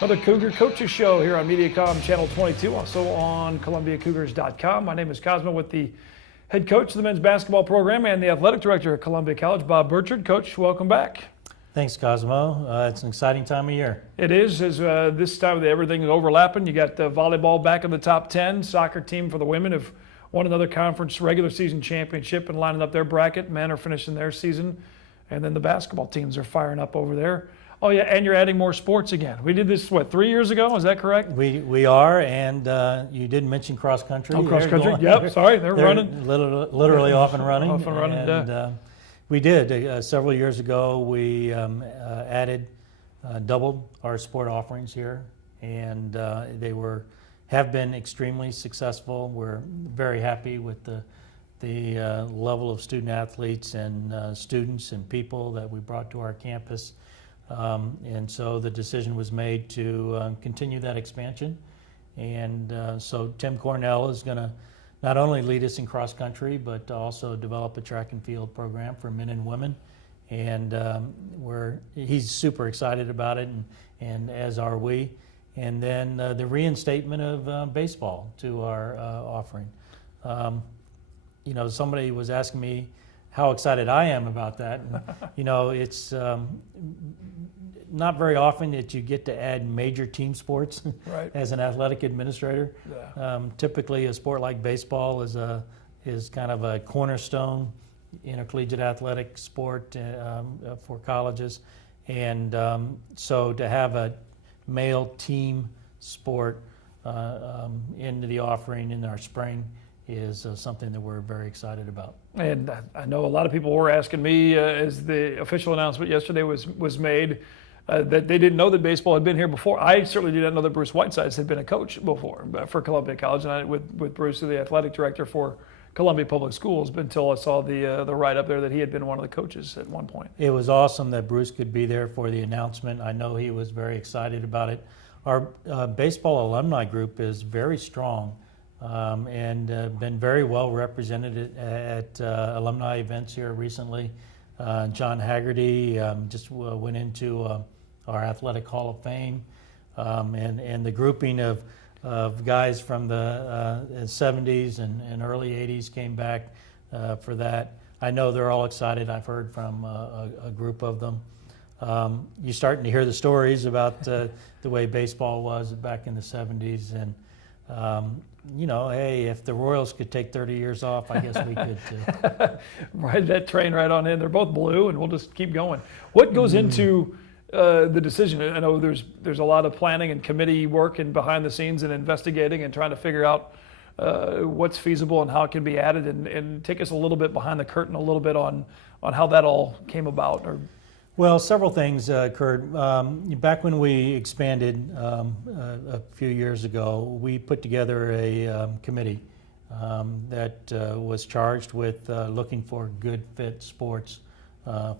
Another Cougar Coaches Show here on Mediacom Channel 22, also on ColumbiaCougars.com. My name is Cosmo with the head coach of the men's basketball program and the athletic director at Columbia College, Bob Burchard. Coach, welcome back. Thanks, Cosmo. It's an exciting time of year. It is, as this time of the everything is overlapping. You got the volleyball back in the top 10. Soccer team for the women have won another conference regular season championship and lining up their bracket. Men are finishing their season. And then the basketball teams are firing up over there. Oh, yeah, and you're adding more sports again. We did this, 3 years ago? Is that correct? We are, and you didn't mention cross country. Oh, cross country. Yep, sorry, they're running. Literally off and running. Off and running, and, we did. Several years ago, we doubled our sport offerings here, and they have been extremely successful. We're very happy with the level of student athletes and students and people that we brought to our campus. And so the decision was made to continue that expansion. And so Tim Cornell is going to not only lead us in cross country, but also develop a track and field program for men and women. And he's super excited about it, and as are we. And then the reinstatement of baseball to our offering. Somebody was asking me how excited I am about that. And, it's not very often that you get to add major team sports right. as an athletic administrator. Yeah. Typically, a sport like baseball is kind of a cornerstone intercollegiate athletic sport for colleges. And so to have a male team sport into the offering in our spring is something that we're very excited about. And I know a lot of people were asking me as the official announcement yesterday was made that they didn't know that baseball had been here before. I certainly did not know that Bruce Whitesides had been a coach before for Columbia College, and with Bruce, the athletic director for Columbia Public Schools, until I saw the write-up there that he had been one of the coaches at one point. It was awesome that Bruce could be there for the announcement. I know he was very excited about it. Our baseball alumni group is very strong. And been very well represented at alumni events here recently. John Haggerty just went into our Athletic Hall of Fame, and the grouping of guys from the 70s and early 80s came back for that. I know they're all excited. I've heard from a group of them. You're starting to hear the stories about the way baseball was back in the 70s, and hey, if the Royals could take 30 years off, I guess we could too. Ride that train right on in. They're both blue, and we'll just keep going. What goes into the decision? I know there's a lot of planning and committee work and behind the scenes and investigating and trying to figure out what's feasible and how it can be added, and take us a little bit behind the curtain a little bit on how that all came about. Well, several things occurred. Back when we expanded a few years ago, we put together a committee that was charged with looking for good fit sports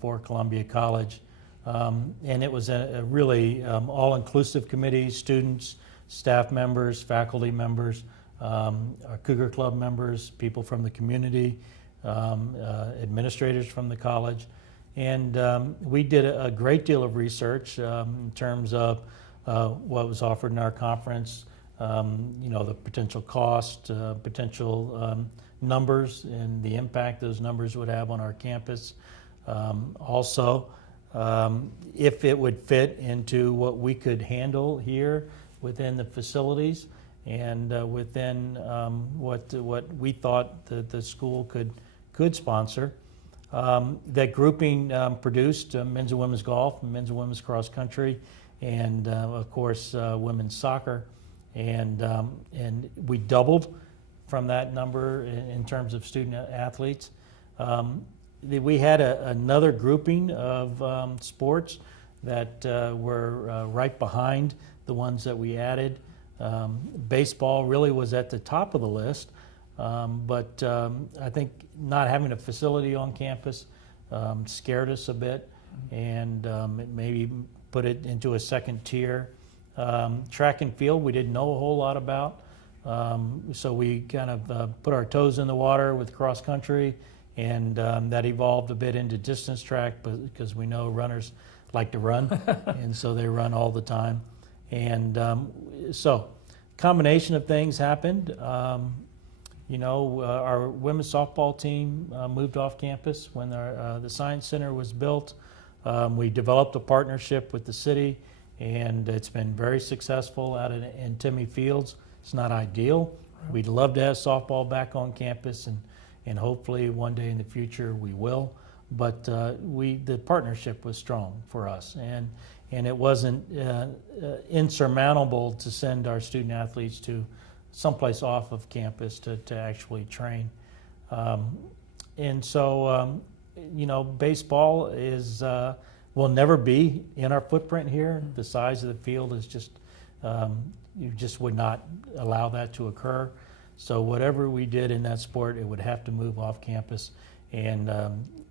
for Columbia College. And it was a really all-inclusive committee: students, staff members, faculty members, our Cougar Club members, people from the community, administrators from the college. And we did a great deal of research in terms of what was offered in our conference, the potential cost, potential numbers, and the impact those numbers would have on our campus. Also, if it would fit into what we could handle here within the facilities and within what we thought the school could sponsor. That grouping produced men's and women's golf, men's and women's cross country, and of course women's soccer, and we doubled from that number in terms of student athletes. We had another grouping of sports that were right behind the ones that we added. Baseball really was at the top of the list. But I think not having a facility on campus scared us a bit, and it maybe put it into a second tier. Track and field we didn't know a whole lot about, so we kind of put our toes in the water with cross country, and that evolved a bit into distance track, because we know runners like to run, and so they run all the time. And so, combination of things happened. Our women's softball team moved off campus when the Science Center was built. We developed a partnership with the city, and it's been very successful out in Timmy Fields. It's not ideal. We'd love to have softball back on campus, and hopefully one day in the future we will. But the partnership was strong for us, and it wasn't insurmountable to send our student athletes to someplace off of campus to actually train. Baseball will never be in our footprint here. The size of the field is just, you just would not allow that to occur. So whatever we did in that sport, it would have to move off campus. And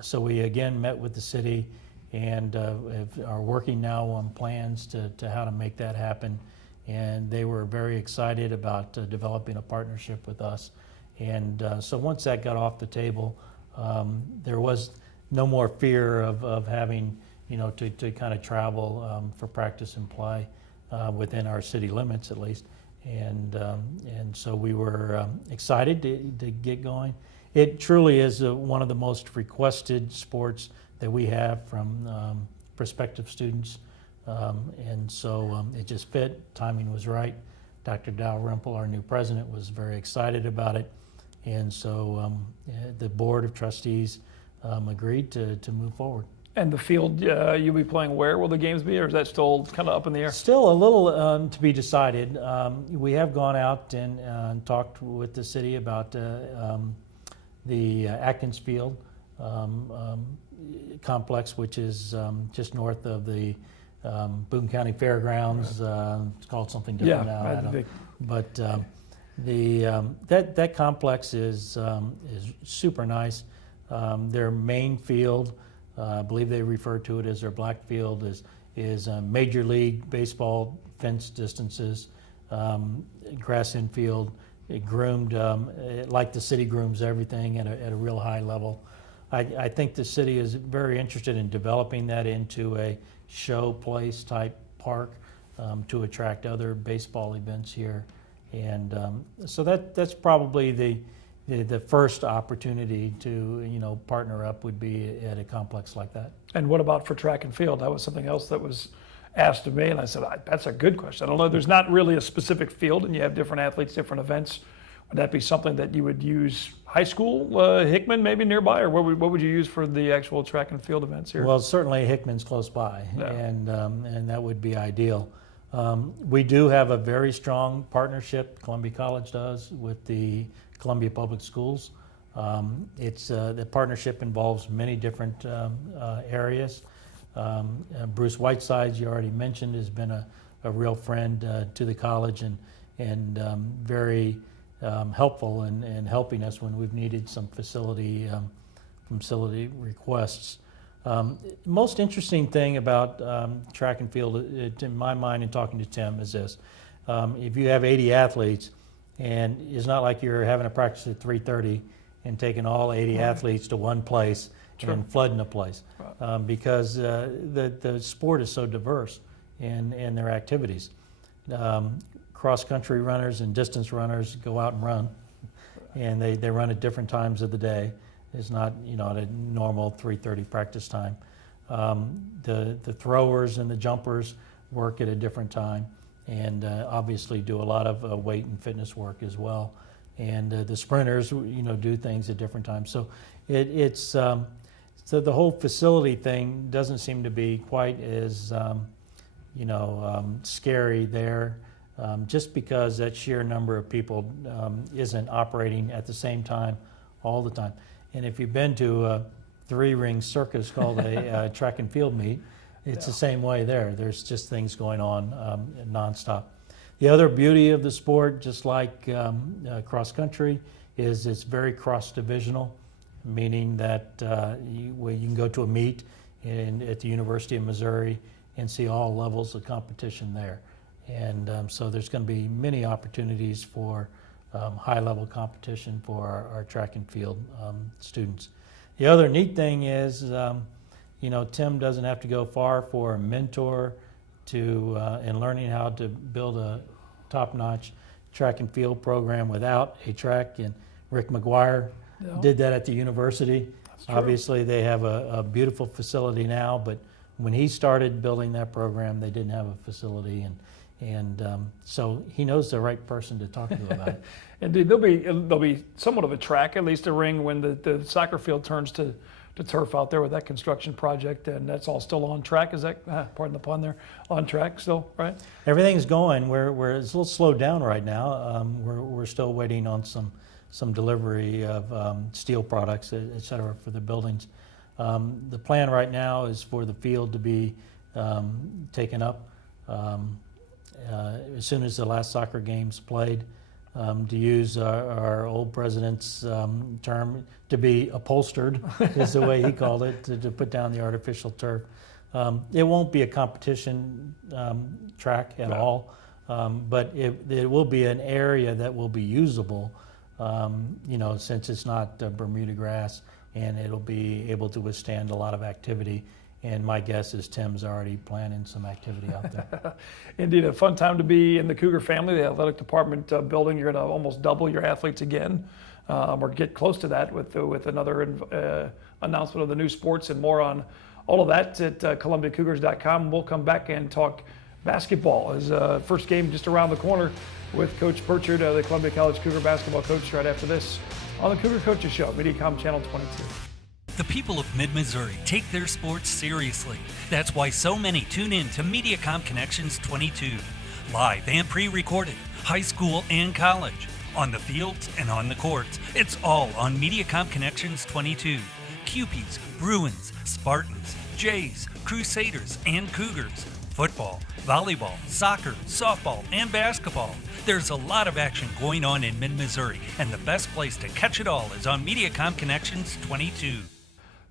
so we again met with the city and are working now on plans to how to make that happen. And they were very excited about developing a partnership with us. And so once that got off the table, there was no more fear of having, to kind of travel for practice and play within our city limits at least. And so we were excited to get going. It truly is one of the most requested sports that we have from prospective students. And so it just fit, timing was right. Dr. Dalrymple, our new president, was very excited about it. And so the board of trustees agreed to move forward. And the field you'll be playing where will the games be, or is that still kind of up in the air? Still a little to be decided. We have gone out and talked with the city about the Atkins Field complex, which is just north of the Boone County Fairgrounds. It's called something different now. But that complex is super nice. Their main field, I believe they refer to it as their black field, is Major League Baseball fence distances, grass infield, groomed like the city grooms everything at a real high level. I think the city is very interested in developing that into a show place type park to attract other baseball events here. And so that's probably the first opportunity to partner up would be at a complex like that. And what about for track and field? That was something else that was asked of me, and I said, that's a good question. I don't know, there's not really a specific field, and you have different athletes, different events. Would that be something that you would use high school, Hickman maybe nearby, or what would you use for the actual track and field events here? Well, certainly Hickman's close by, yeah. and that would be ideal. We do have a very strong partnership, Columbia College does, with the Columbia Public Schools. The partnership involves many different areas. Bruce Whitesides, you already mentioned, has been a real friend to the college and very helpful in helping us when we've needed some facility requests. Most interesting thing about track and field, in my mind, in talking to Tim, is this: if you have 80 athletes, and it's not like you're having a practice at 3:30 and taking all 80 athletes to one place and flooding the place, because the sport is so diverse in their activities. Cross-country runners and distance runners go out and run, and they run at different times of the day. It's not at a normal 3:30 practice time. The throwers and the jumpers work at a different time, and obviously do a lot of weight and fitness work as well. And the sprinters do things at different times. So so the whole facility thing doesn't seem to be quite as scary there. Just because that sheer number of people isn't operating at the same time all the time. And if you've been to a three-ring circus called a track and field meet, it's the same way there. There's just things going on nonstop. The other beauty of the sport, just like cross country, is it's very cross-divisional, meaning that you can go to a meet at the University of Missouri and see all levels of competition there. And so there's going to be many opportunities for high-level competition for our track and field students. The other neat thing is, Tim doesn't have to go far for a mentor to in learning how to build a top-notch track and field program without a track. And Rick McGuire did that at the university. true. Obviously, they have a beautiful facility now, but when he started building that program, they didn't have a facility, and so he knows the right person to talk to about it. Indeed, there'll be somewhat of a track, at least a ring, when the soccer field turns to turf out there with that construction project, and that's all still on track. Is that, pardon the pun there, on track still, right? Everything's going. We're it's a little slowed down right now. We're still waiting on some delivery of steel products, et cetera, for the buildings. The plan right now is for the field to be taken up as soon as the last soccer game's played. To use our old president's term, to be upholstered is the way he called it, to put down the artificial turf. It won't be a competition track at all, but it will be an area that will be usable, since it's not Bermuda grass, and it'll be able to withstand a lot of activity. And my guess is Tim's already planning some activity out there. Indeed, a fun time to be in the Cougar family. The athletic department building, you're going to almost double your athletes again, or get close to that with another announcement of the new sports and more on all of that at ColumbiaCougars.com. We'll come back and talk basketball. As first game just around the corner with Coach Burchard, the Columbia College Cougar basketball coach, right after this on the Cougar Coaches Show, Mediacom Channel 22. The people of Mid-Missouri take their sports seriously. That's why so many tune in to Mediacom Connections 22. Live and pre-recorded, high school and college. On the fields and on the courts, it's all on Mediacom Connections 22. Cupies, Bruins, Spartans, Jays, Crusaders, and Cougars. Football, volleyball, soccer, softball, and basketball. There's a lot of action going on in Mid-Missouri, and the best place to catch it all is on Mediacom Connections 22.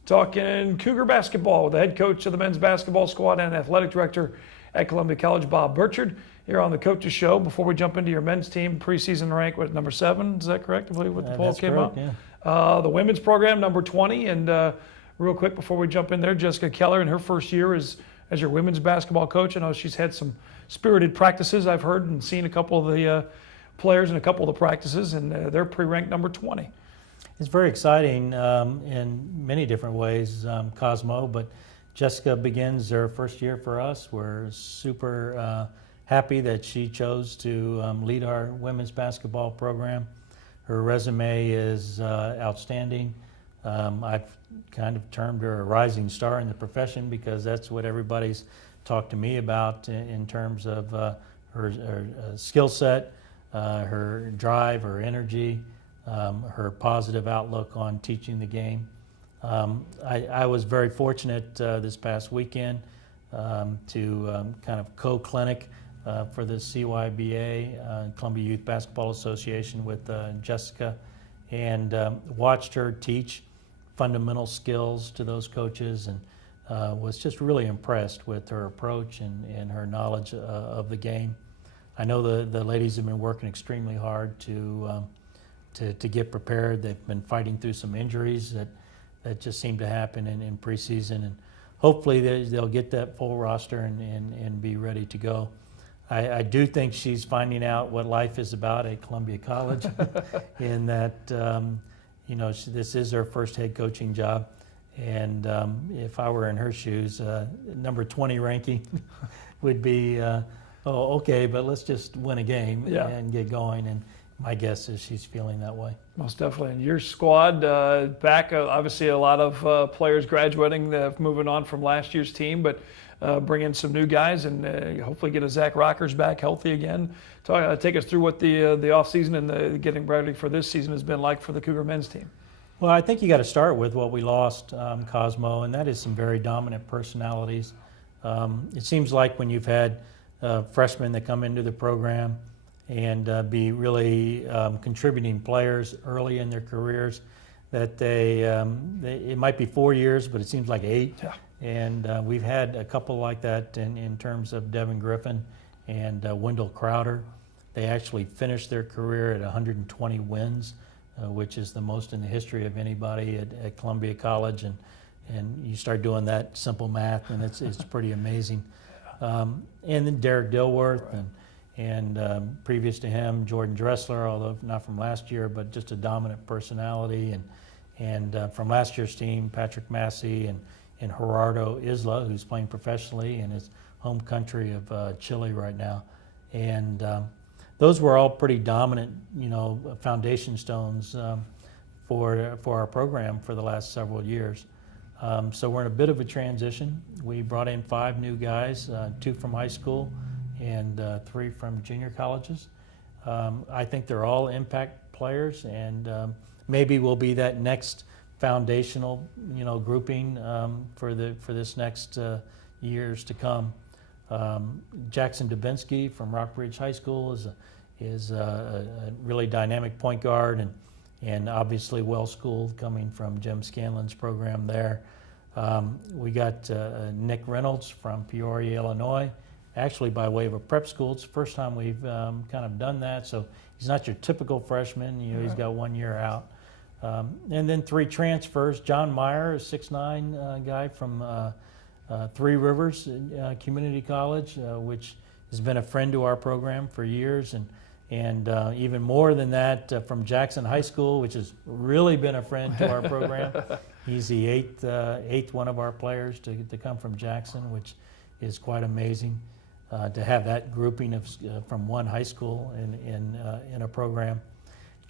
Talking Cougar basketball with the head coach of the men's basketball squad and athletic director at Columbia College, Bob Burchard, here on the Coaches Show. Before we jump into your men's team, preseason rank was number 7. Is that correct? I believe what the poll came correct, out. Yeah. The women's program number 20, and real quick before we jump in there, Jessica Keller in her first year as your women's basketball coach. I know she's had some spirited practices, I've heard, and seen a couple of the players in a couple of the practices, and they're pre-ranked number 20. It's very exciting in many different ways, Cosmo, but Jessica begins her first year for us. We're super happy that she chose to lead our women's basketball program. Her resume is outstanding. I've kind of termed her a rising star in the profession because that's what everybody's talked to me about in terms of her skill set, her drive, her energy, her positive outlook on teaching the game. I was very fortunate this past weekend to kind of co-clinic for the CYBA, Columbia Youth Basketball Association, with Jessica, and watched her teach fundamental skills to those coaches, and was just really impressed with her approach and her knowledge of the game. I know the ladies have been working extremely hard to get prepared. They've been fighting through some injuries that just seem to happen in preseason, and hopefully they'll get that full roster and be ready to go. I do think she's finding out what life is about at Columbia College, in that this is her first head coaching job, and if I were in her shoes, number 20 ranking would be okay, but let's just win a game and get going. And my guess is she's feeling that way. Most definitely. And your squad back, obviously a lot of players graduating, moving on from last year's team, but bring in some new guys and hopefully get a Zach Rockers back healthy again. Take us through what the offseason and the getting ready for this season has been like for the Cougar men's team. Well, I think you got to start with what we lost, Cosmo, and that is some very dominant personalities. It seems like when you've had freshmen that come into the program and be really contributing players early in their careers, that it might be 4 years, but it seems like 8. Yeah. And we've had a couple like that in terms of Devin Griffin and Wendell Crowder. They actually finished their career at 120 wins, which is the most in the history of anybody at Columbia College. And you start doing that simple math, and it's pretty amazing. And then Derek Dilworth, and previous to him, Jordan Dressler, although not from last year, but just a dominant personality. And from last year's team, Patrick Massey and Gerardo Isla, who's playing professionally in his home country of Chile right now. And those were all pretty dominant, foundation stones for our program for the last several years. So we're in a bit of a transition. We brought in 5 new guys, 2 from high school and 3 from junior colleges. I think they're all impact players, and maybe we'll be that next foundational, grouping for this next years to come. Jackson Dubinsky from Rockbridge High School is a really dynamic point guard and obviously well-schooled, coming from Jim Scanlon's program there. We got Nick Reynolds from Peoria, Illinois, actually by way of a prep school. It's the first time we've kind of done that, so he's not your typical freshman. He's got 1 year out. And then 3 transfers. John Meyer, a 6'9" guy from Three Rivers Community College, which has been a friend to our program for years, and even more than that, from Jackson High School, which has really been a friend to our program. He's the eighth one of our players to come from Jackson, which is quite amazing to have that grouping of from one high school in a program.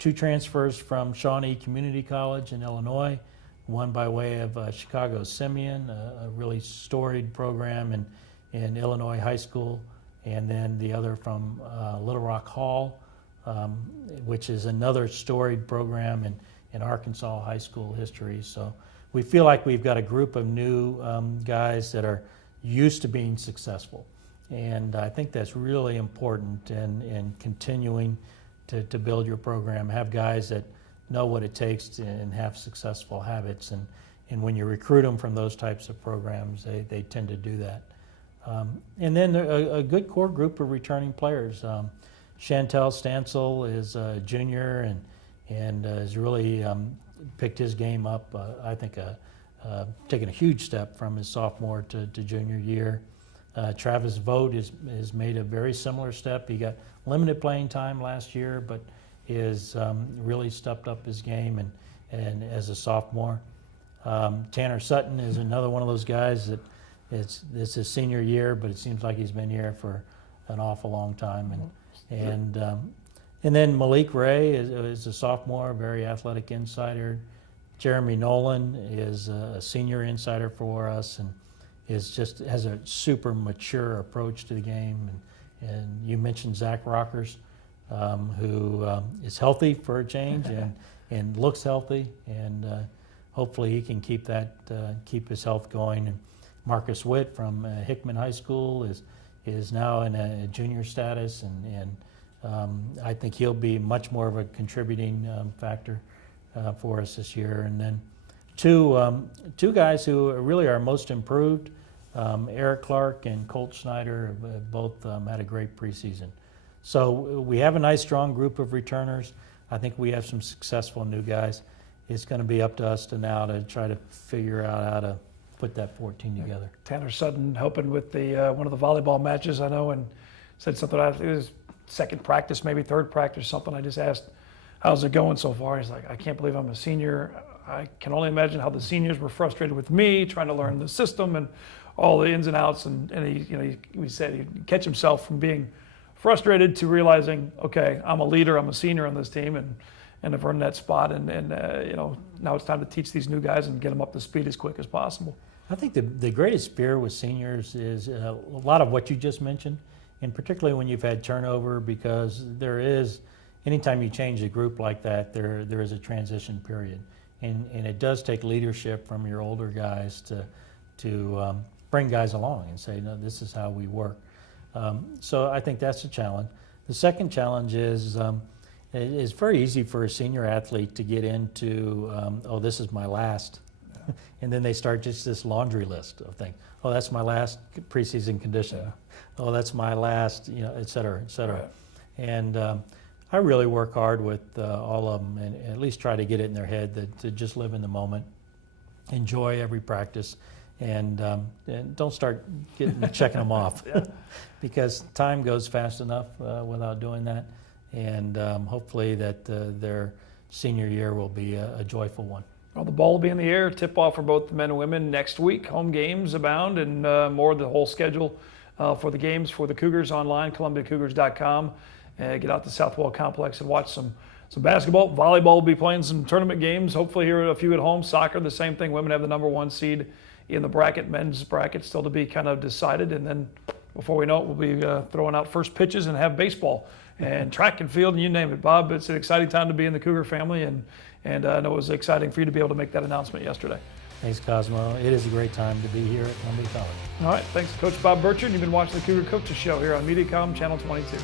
2 transfers from Shawnee Community College in Illinois, one by way of Chicago Simeon, a really storied program in Illinois high school, and then the other from Little Rock Hall, which is another storied program in Arkansas high school history. So we feel like we've got a group of new guys that are used to being successful. And I think that's really important in continuing to build your program, have guys that know what it takes and have successful habits. And when you recruit them from those types of programs, they tend to do that. And then a good core group of returning players. Chantel Stansel is a junior and has really picked his game up. I think taken a huge step from his sophomore to junior year. Travis Vogt has made a very similar step. He got limited playing time last year, but is really stepped up his game and as a sophomore. Tanner Sutton is another one of those guys that it's his senior year, but it seems like he's been here for an awful long time. And then Malik Ray is a sophomore, a very athletic insider. Jeremy Nolan is a senior insider for us and has a super mature approach to the game. And you mentioned Zach Rockers, who is healthy for a change and looks healthy, and hopefully he can keep his health going. And Marcus Witt from Hickman High School is now in a junior status, and I think he'll be much more of a contributing factor for us this year. And then two guys who really are most improved, Eric Clark and Colt Schneider, have both had a great preseason. So we have a nice, strong group of returners. I think we have some successful new guys. It's going to be up to us now to try to figure out how to put that 14 together. Tanner Sutton helping with the one of the volleyball matches, I know, and said something. It was second practice, maybe third practice, something. I just asked, "How's it going so far?" He's like, "I can't believe I'm a senior. I can only imagine how the seniors were frustrated with me trying to learn the system and all the ins and outs." And he said he'd catch himself from being frustrated to realizing, okay, I'm a leader, I'm a senior on this team, and I've earned that spot. And now it's time to teach these new guys and get them up to speed as quick as possible. I think the greatest fear with seniors is a lot of what you just mentioned, and particularly when you've had turnover, because there is, anytime you change a group like that, there is a transition period. And it does take leadership from your older guys to bring guys along and say, no, this is how we work. So I think that's a challenge. The second challenge is it's very easy for a senior athlete to get into, oh, this is my last. And then they start just this laundry list of things. Oh, that's my last preseason condition. Yeah. Oh, that's my last, et cetera, et cetera. Right. And I really work hard with all of them and at least try to get it in their head to just live in the moment, enjoy every practice, and don't start checking them off because time goes fast enough without doing that. And hopefully that their senior year will be a joyful one. Well, the ball will be in the air. Tip-off for both the men and women next week. Home games abound, and more of the whole schedule for the games for the Cougars online, ColumbiaCougars.com. Get out to Southwell Complex and watch some basketball. Volleyball will be playing some tournament games. Hopefully here a few at home. Soccer, the same thing. Women have the number 1 seed in the bracket. Men's bracket still to be kind of decided. And then before we know it, we'll be throwing out first pitches and have baseball and track and field and you name it. Bob, it's an exciting time to be in the Cougar family, and I know it was exciting for you to be able to make that announcement yesterday. Thanks, Cosmo. It is a great time to be here at Columbia College. All right, thanks, Coach Bob Burchard. You've been watching the Cougar Coaches Show here on MediaCom Channel 22.